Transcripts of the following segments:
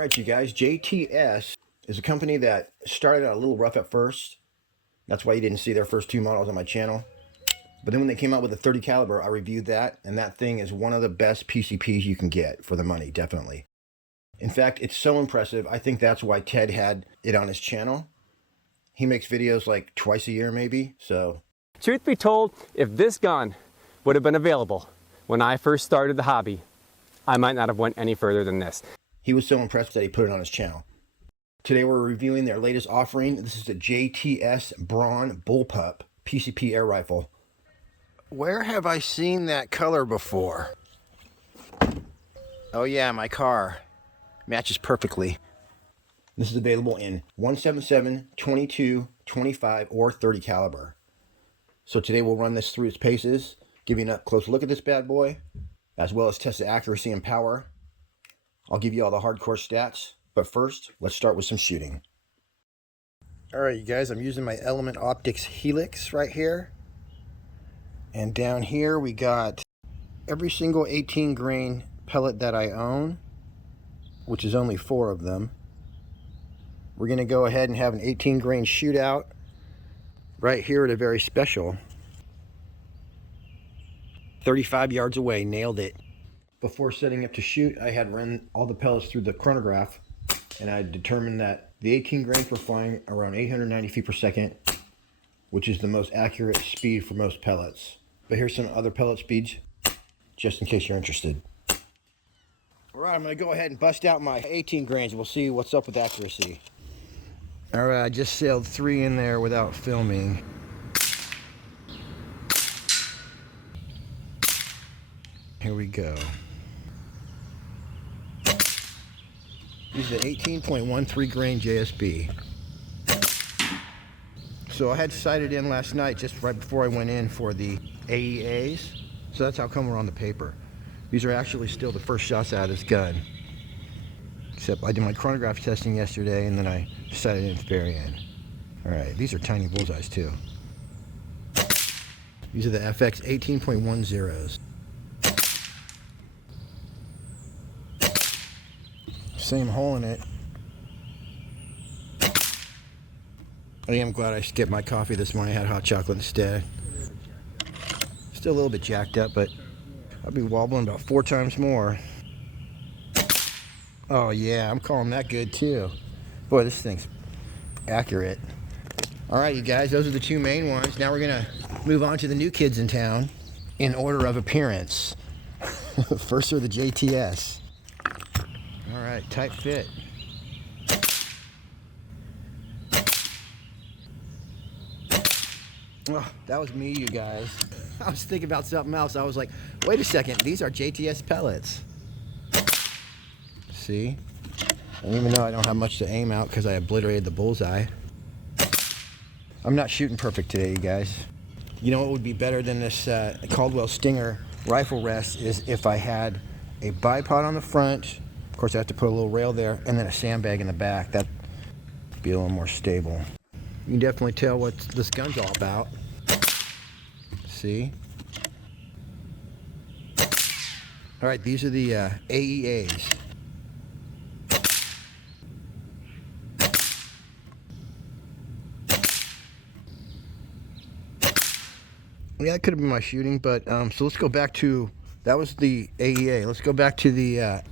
Alright you guys, JTS is a company that started out a little rough at first. That's why you didn't see their first two models on my channel. But then when they came out with the 30 caliber, I reviewed that, and that thing is one of the best PCPs you can get for the money, definitely. In fact, it's so impressive, I think that's why Ted had it on his channel. He makes videos like twice a year maybe, so. Truth be told, if this gun would have been available when I first started the hobby, I might not have went any further than this. He was so impressed that he put it on his channel. Today we're reviewing their latest offering. This is the JTS Brawn Bullpup PCP air rifle. Where have I seen that color before? Oh yeah, my car. Matches perfectly. This is available in 177, 22, 25, or 30 caliber. So today we'll run this through its paces, give you an up close look at this bad boy, as well as test the accuracy and power. I'll give you all the hardcore stats, but first, let's start with some shooting. Alright you guys, I'm using my Element Optics Helix right here. And down here we got every single 18 grain pellet that I own, which is only 4 of them. We're going to go ahead and have an 18 grain shootout right here at a very special 35 yards away. Nailed it. Before setting up to shoot, I had run all the pellets through the chronograph, and I determined that the 18 grains were flying around 890 feet per second, which is the most accurate speed for most pellets. But here's some other pellet speeds, just in case you're interested. Alright, I'm going to go ahead and bust out my 18 grains, and we'll see what's up with accuracy. Alright, I just sailed 3 in there without filming. Here we go. These are 18.13 grain JSB. So I had sighted in last night just right before I went in for the AEAs. So that's how come we're on the paper. These are actually still the first shots out of this gun. Except I did my chronograph testing yesterday and then I decided at the very end. Alright, these are tiny bullseyes too. These are the FX 18.10s. Same hole in it. I am glad I skipped my coffee this morning. I had hot chocolate instead. Still a little bit jacked up, but I'll be wobbling about 4 times more. Oh yeah, I'm calling that good too. Boy, this thing's accurate. Alright you guys, those are the 2 main ones. Now we're gonna move on to the new kids in town in order of appearance. First are the JTS. Alright, tight fit. Oh, that was me, you guys. I was thinking about something else. I was like, wait a second, these are JTS pellets. See? And even though I don't have much to aim out because I obliterated the bullseye, I'm not shooting perfect today, you guys. You know what would be better than this Caldwell Stinger rifle rest is if I had a bipod on the front. Of course, I have to put a little rail there, and then a sandbag in the back. That'd be a little more stable. You can definitely tell what this gun's all about. See? Alright, these are the AEAs. Yeah, that could have been my shooting, but so let's go back to, that was the AEA. Let's go back to the,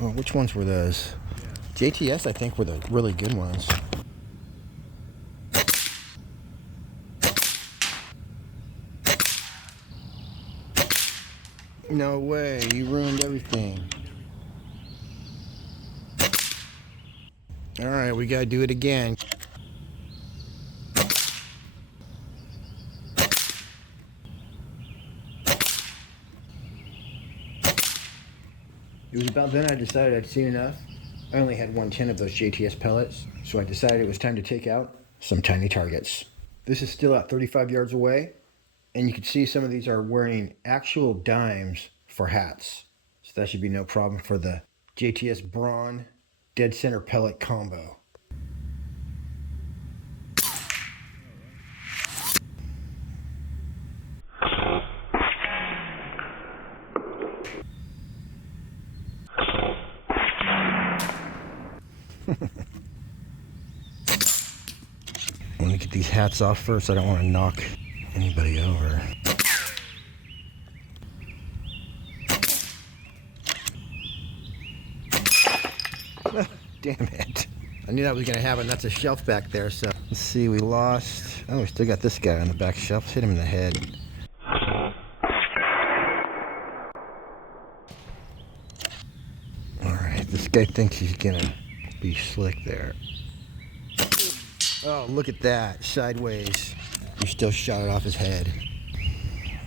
well, which ones were those? JTS, I think, were the really good ones. No way, you ruined everything. Alright, we gotta do it again. It was about then I decided I'd seen enough. I only had 110 of those JTS pellets, so I decided it was time to take out some tiny targets. This is still at 35 yards away, and you can see some of these are wearing actual dimes for hats. So that should be no problem for the JTS Brawn dead center pellet combo. Let me get these hats off first. I don't want to knock anybody over. Damn it. I knew that was going to happen. That's a shelf back there, so. Let's see, we lost. Oh, we still got this guy on the back shelf. Hit him in the head. Alright, this guy thinks he's going to be slick there. Oh, look at that. Sideways. You still shot it off his head.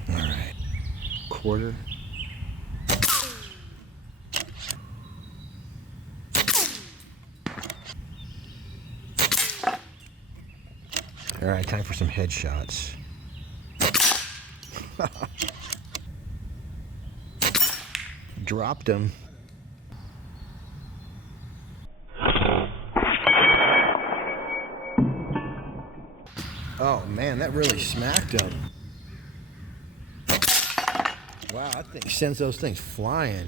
Alright. Quarter. Alright, time for some headshots. Dropped him. Oh man, that really smacked him. Wow, that thing sends those things flying.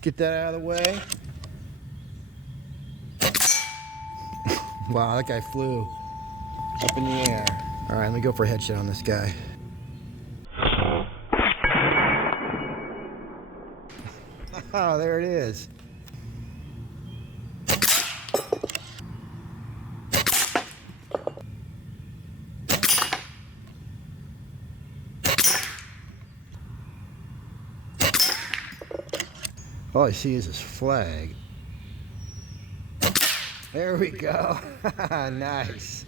Get that out of the way. Wow, that guy flew up in the air. All right, let me go for a headshot on this guy. Oh, there it is. All I see is his flag. There we go. Nice.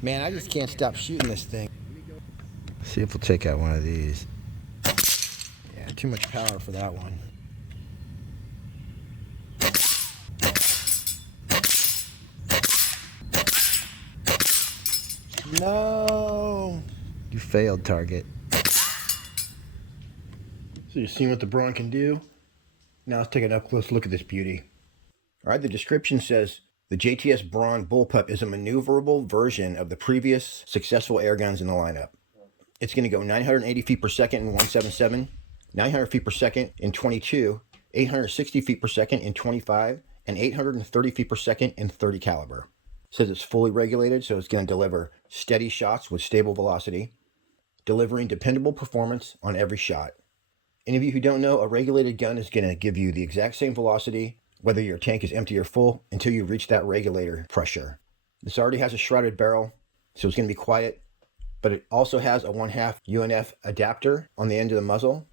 Man, I just can't stop shooting this thing. See if we'll take out one of these. Yeah, too much power for that one. No! You failed, target. So you've seen what the Brawn can do? Now let's take an up-close look at this beauty. Alright, the description says, the JTS Brawn Bullpup is a maneuverable version of the previous successful air guns in the lineup. It's going to go 980 feet per second in 177, 900 feet per second in 22, 860 feet per second in 25, and 830 feet per second in 30 caliber. It says it's fully regulated, so it's going to deliver steady shots with stable velocity, delivering dependable performance on every shot. Any of you who don't know, a regulated gun is going to give you the exact same velocity, whether your tank is empty or full, until you reach that regulator pressure. This already has a shrouded barrel, so it's going to be quiet, but it also has a 1/2 UNF adapter on the end of the muzzle,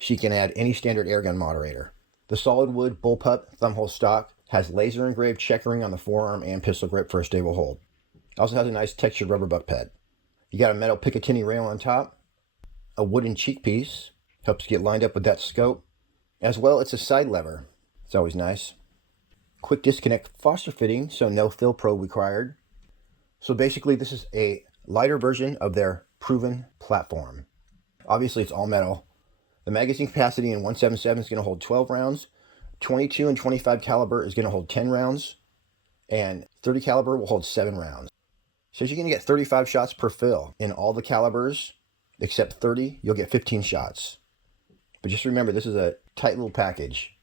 so you can add any standard airgun moderator. The solid wood Bullpup thumbhole stock has laser engraved checkering on the forearm and pistol grip for a stable hold. It also has a nice textured rubber butt pad. You got a metal Picatinny rail on top, a wooden cheek piece, helps get lined up with that scope. As well, it's a side lever. It's always nice. Quick disconnect Foster fitting, so no fill probe required. So basically, this is a lighter version of their proven platform. Obviously, it's all metal. The magazine capacity in 177 is going to hold 12 rounds. 22 and 25 caliber is going to hold 10 rounds. And 30 caliber will hold 7 rounds. So you're going to get 35 shots per fill. In all the calibers, except 30, you'll get 15 shots. But just remember, this is a tight little package.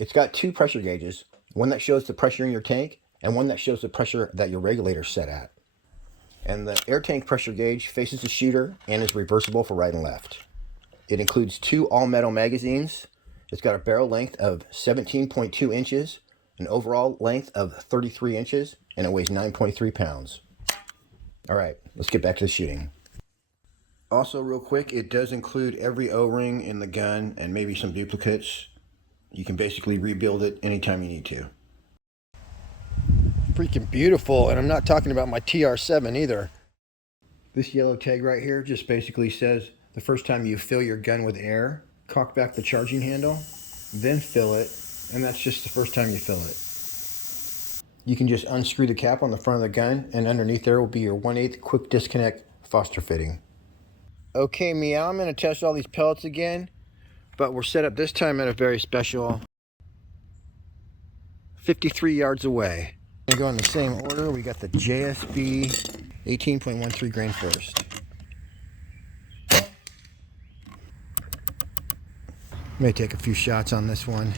It's got 2 pressure gauges, one that shows the pressure in your tank and one that shows the pressure that your regulator's set at. And the air tank pressure gauge faces the shooter and is reversible for right and left. It includes 2 all-metal magazines. It's got a barrel length of 17.2 inches, an overall length of 33 inches, and it weighs 9.3 pounds. All right, let's get back to the shooting. Also, real quick, it does include every O-ring in the gun and maybe some duplicates. You can basically rebuild it anytime you need to. Freaking beautiful, and I'm not talking about my TR7 either. This yellow tag right here just basically says the first time you fill your gun with air, cock back the charging handle, then fill it, and that's just the first time you fill it. You can just unscrew the cap on the front of the gun, and underneath there will be your 1/8 quick disconnect Foster fitting. Okay, Meow, I'm going to test all these pellets again, but we're set up this time at a very special 53 yards away. We're going to go in the same order. We got the JSB 18.13 grain first. May take a few shots on this one.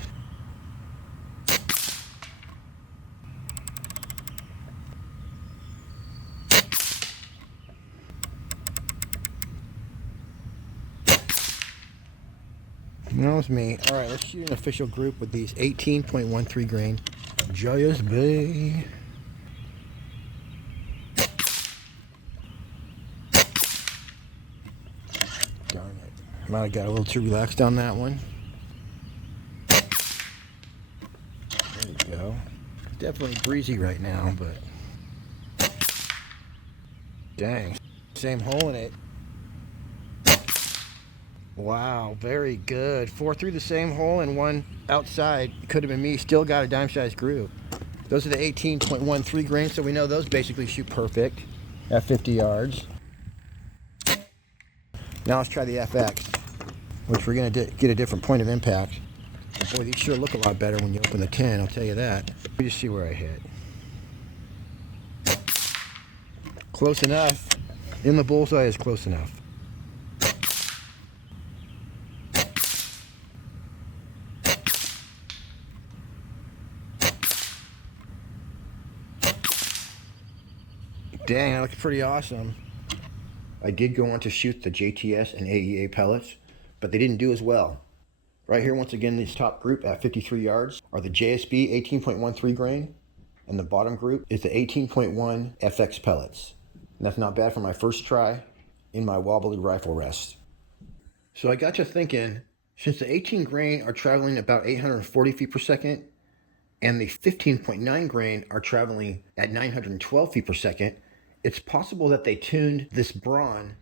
That was me. All right, let's shoot an official group with these 18.13 grain JTS. Darn it. Might have got a little too relaxed on that one. There you go. Definitely breezy right now, but dang. Same hole in it. Wow, very good. 4 through the same hole and 1 outside. Could have been me. Still got a dime-sized groove. Those are the 18.13 grains, so we know those basically shoot perfect at 50 yards. Now let's try the FX, which we're going to get a different point of impact. Boy, these sure look a lot better when you open the tin, I'll tell you that. Let me just see where I hit. Close enough. In the bullseye is close enough. Dang, that looks pretty awesome. I did go on to shoot the JTS and AEA pellets, but they didn't do as well. Right here, once again, this top group at 53 yards are the JSB 18.13 grain, and the bottom group is the 18.1 FX pellets. And that's not bad for my first try in my wobbly rifle rest. So I got to thinking, since the 18 grain are traveling about 840 feet per second, and the 15.9 grain are traveling at 912 feet per second, it's possible that they tuned this Brawn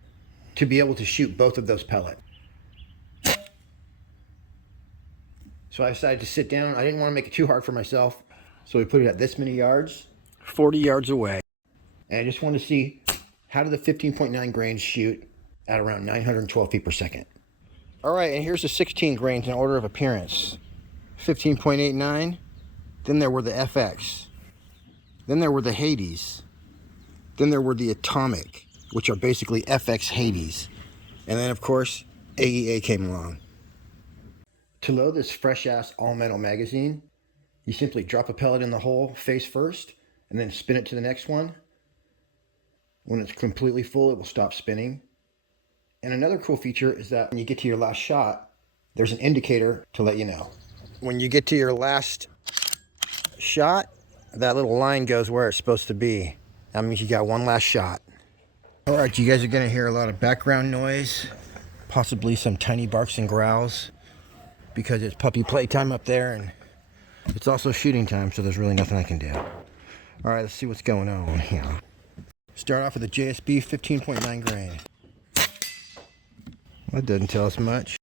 to be able to shoot both of those pellets. So I decided to sit down. I didn't want to make it too hard for myself, so we put it at this many yards, 40 yards away. And I just wanted to see, how do the 15.9 grains shoot at around 912 feet per second? All right, and here's the 16 grains in order of appearance. 15.89, then there were the FX, then there were the Hades, then there were the Atomic, which are basically FX Hades. And then, of course, AEA came along. To load this fresh-ass all-metal magazine, you simply drop a pellet in the hole face first, and then spin it to the next one. When it's completely full, it will stop spinning. And another cool feature is that when you get to your last shot, there's an indicator to let you know. When you get to your last shot, that little line goes where it's supposed to be. That means you got one last shot. All right, you guys are gonna hear a lot of background noise, possibly some tiny barks and growls, because it's puppy playtime up there, and it's also shooting time, so there's really nothing I can do. All right, let's see what's going on here. Start off with a JSB 15.9 grain. That doesn't tell us much.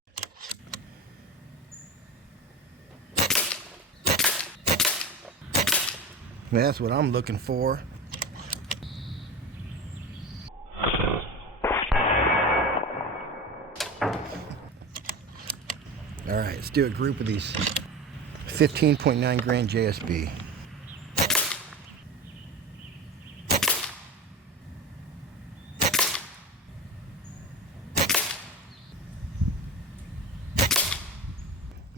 That's what I'm looking for. All right, let's do a group of these 15.9 grain JSB.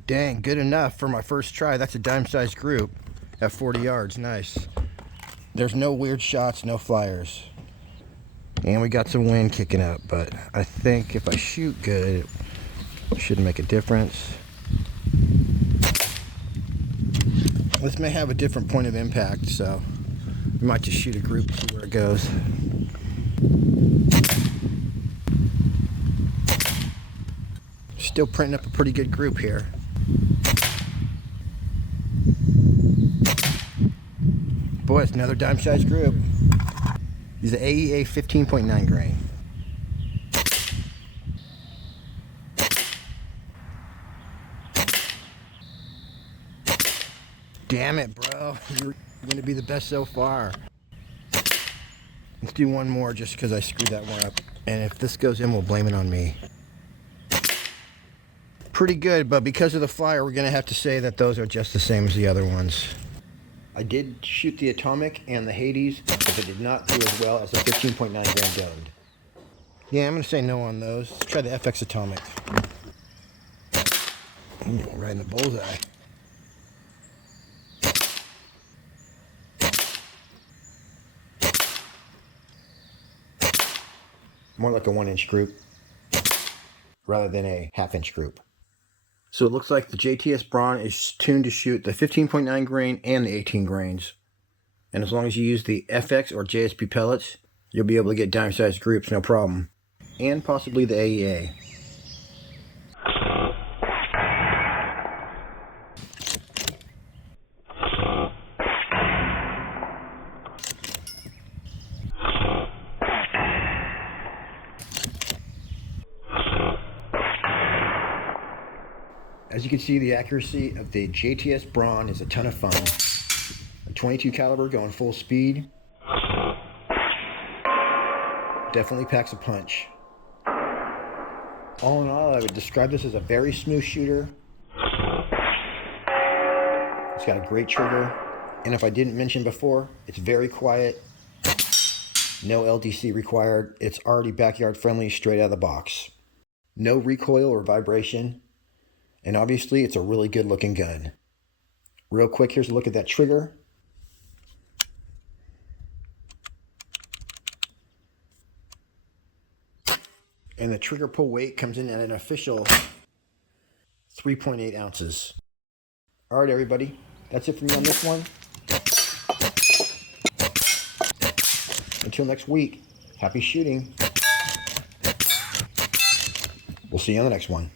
Dang, good enough for my first try. That's a dime-sized group at 40 yards. Nice. There's no weird shots, no flyers. And we got some wind kicking up, but I think if I shoot good, it should make a difference. This may have a different point of impact, so we might just shoot a group and see where it goes. Still printing up a pretty good group here. Boy, it's another dime-sized group. These are AEA 15.9 grain. Damn it, bro. You're going to be the best so far. Let's do one more just because I screwed that one up. And if this goes in, we'll blame it on me. Pretty good, but because of the flyer, we're going to have to say that those are just the same as the other ones. I did shoot the Atomic and the Hades, but they did not do as well as the 15.9 grain domed. Yeah, I'm going to say no on those. Let's try the FX Atomic. Ooh, right in the bullseye. More like a 1-inch group rather than a half-inch group. So it looks like the JTS Brawn is tuned to shoot the 15.9 grain and the 18 grains. And as long as you use the FX or JSP pellets, you'll be able to get dime-sized groups, no problem. And possibly the AEA. As you can see, the accuracy of the JTS Brawn is a ton of fun. A 22 caliber going full speed. Definitely packs a punch. All in all, I would describe this as a very smooth shooter. It's got a great trigger. And if I didn't mention before, it's very quiet. No LDC required. It's already backyard friendly straight out of the box. No recoil or vibration. And obviously, it's a really good looking gun. Real quick, here's a look at that trigger. And the trigger pull weight comes in at an official 3.8 ounces. All right, everybody. That's it for me on this one. Until next week, happy shooting. We'll see you on the next one.